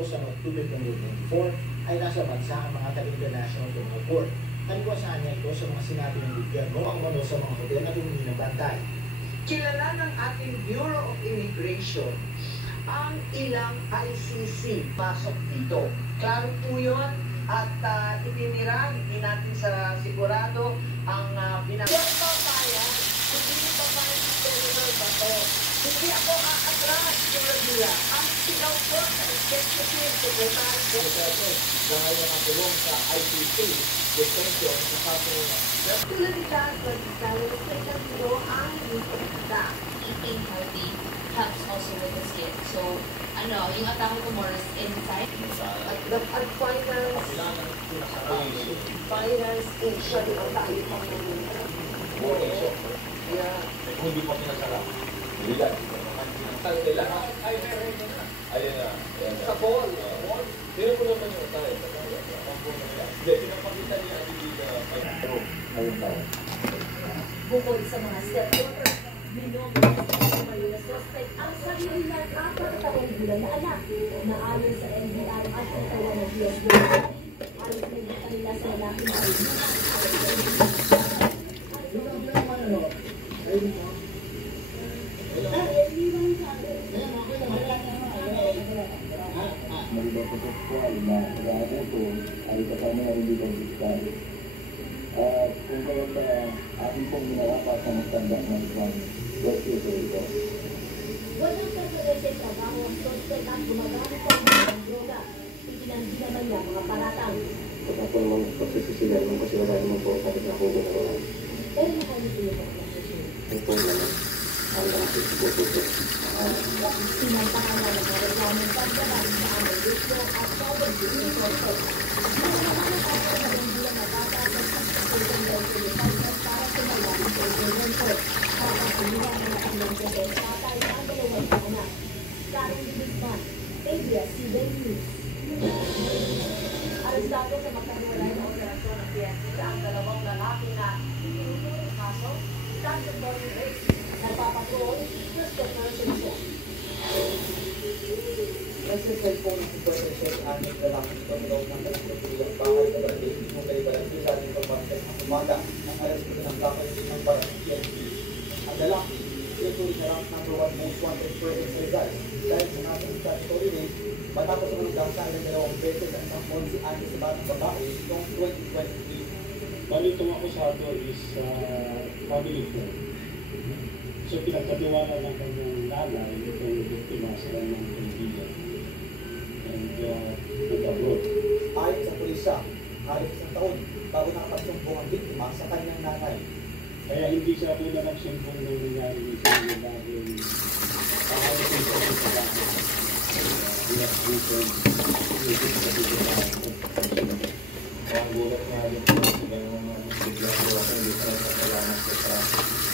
matapos ang October 2024 ay nasa bansa ang mga taga-international criminal court. Taliwasan niya ito sa mga sinabi ng gobyerno ang mano sa mga hotel at humingi ng bantay. Kilala ng ating Bureau of Immigration ang ilang ICC pasok dito. Klaro po yun at itinira, hindi natin sa sigurado ang Yung papayag, hindi papayag sa criminal ba to? Hindi ako aatras yung regula. Ang sigaw ko sa executive secretary ko. Dahil ang tulong sa ICC, detention sa kaso Tulad nila, Special Bureau ang itinira. Eating healthy helps also with the skin. So, yung atake ko more is inside. At finance Asia, di ba tayo pang yeah. Kung hindi pa pinasarap, lilan. Ayun na. Sa ball. Pero ko naman yung tayo. Hindi, pinapakita niya dito. Ayun na. Bukod sa mga stepdaughter, binobos sa Manila suspect ang sarili ng 4 taong gulang na anak na ayon sa NBI at katawan ng US Military. Ayon sa kanila sa lalaki na Malibang-conceptual na pag-aamuto ay kasama na rin dito ang fiskal. At kung kaya ba ating pong minarapat na magtanda ng isang rescue ito. walang pagkakasya sa trabaho ang suspect at gumagamit ang mga droga. Itinanggi naman niya mga paratang. Pagka naman pagsisisilan ng kasirahan naman po kapit na kung gano'n. Pero nakalito yung mga kasya. Ito naman ang ating puso. Sinantahan na ng mga reklamong pagdalang sa aming gusto at sobrang gusto suspect. Nangangalaman ang pagkakambulan na bata at pagkakasya ng Pilipinas para sumala ng pagkakambulan. Pagkakambulan ng kanyang presensya tatay ang 2 anak. Karen Guzman, ABS-CBN News. Arestado sa magkahiwalay na operasyon ng PNP ang 2 lalaki na itinuturing kaso statutory rape. Nagpapatrol, Christopher Sinclair. Nasa cellphone ng supervisor sa aming lalaki ito nilawag ng kalang bahay na barangay ng Kalibalan sa ating pagbarangay ng umaga ang alas ko ng kakalit ng barangay PNP. Ang lalaki, ito ay narang number 1 most wanted person sa Rizal dahil sa nasang statutory rape matapos ang nagdasal ng 2 beses ang isang 11 anos sa batang babae noong 2023. Bali itong akusado is family friend. So pinagkatiwala ng kanyang nanay itong biktima sa ng kaibigan. And nag-abroad. Ayon sa pulisya, halos 1 taon bago nakapagsumbong ang biktima sa kanyang nanay. Kaya hindi siya po na nagsumbong ng nangyari nito yung dahil halos ito sa bahay. Yes, weekend. Ang gulat nga rin po yung biglang buwan ng biglang kasalamat ko sa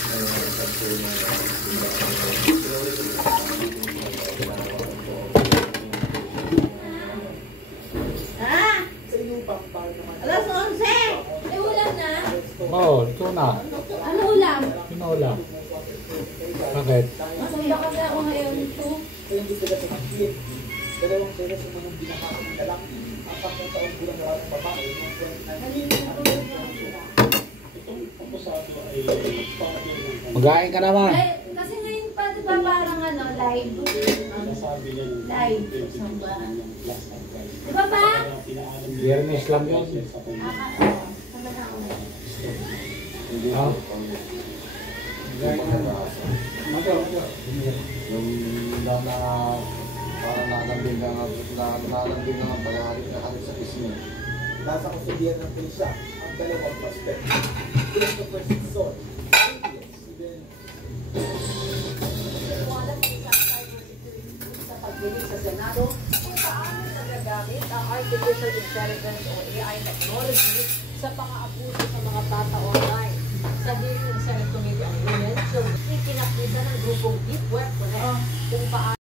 pagkakulong ng Sa inyong pampahal naman. Alas 11! Eh, ulam na? Oo, ito na. Ano ulam? Pinaulam. Bakit? Masaya kasi ako ngayon ito. Sa yung investigasyon ng PNP, 2 beses ang mga binakaang ng lalaki ang 10 taong gulang na ng babae noong 2019. Itong akusado ay father ng Magain ka naman. Kasi ngayon pa, di ba parang live? nasabi niya yung Live. last advice. Di ba ba? Kaya pinaalam niya Biyernes lang yun. sa kanya. Saan na ako ngayon? hindi Ah. yung parang nalambing na ang pag-aalit na kami sa pisngi. Nasa kusudian ng pulisya ang 2 suspect. Christopher Sinclair, ABS-CBN. Paliwanag ng isang cybersecurity sa pagdinig sa Senado kung paano nagagamit ang artificial intelligence o AI technology sa pang-aabuso sa mga bata online. Sa hearing ng Senate Committee on Women, so itinakita ng grupong Deep Web kung paano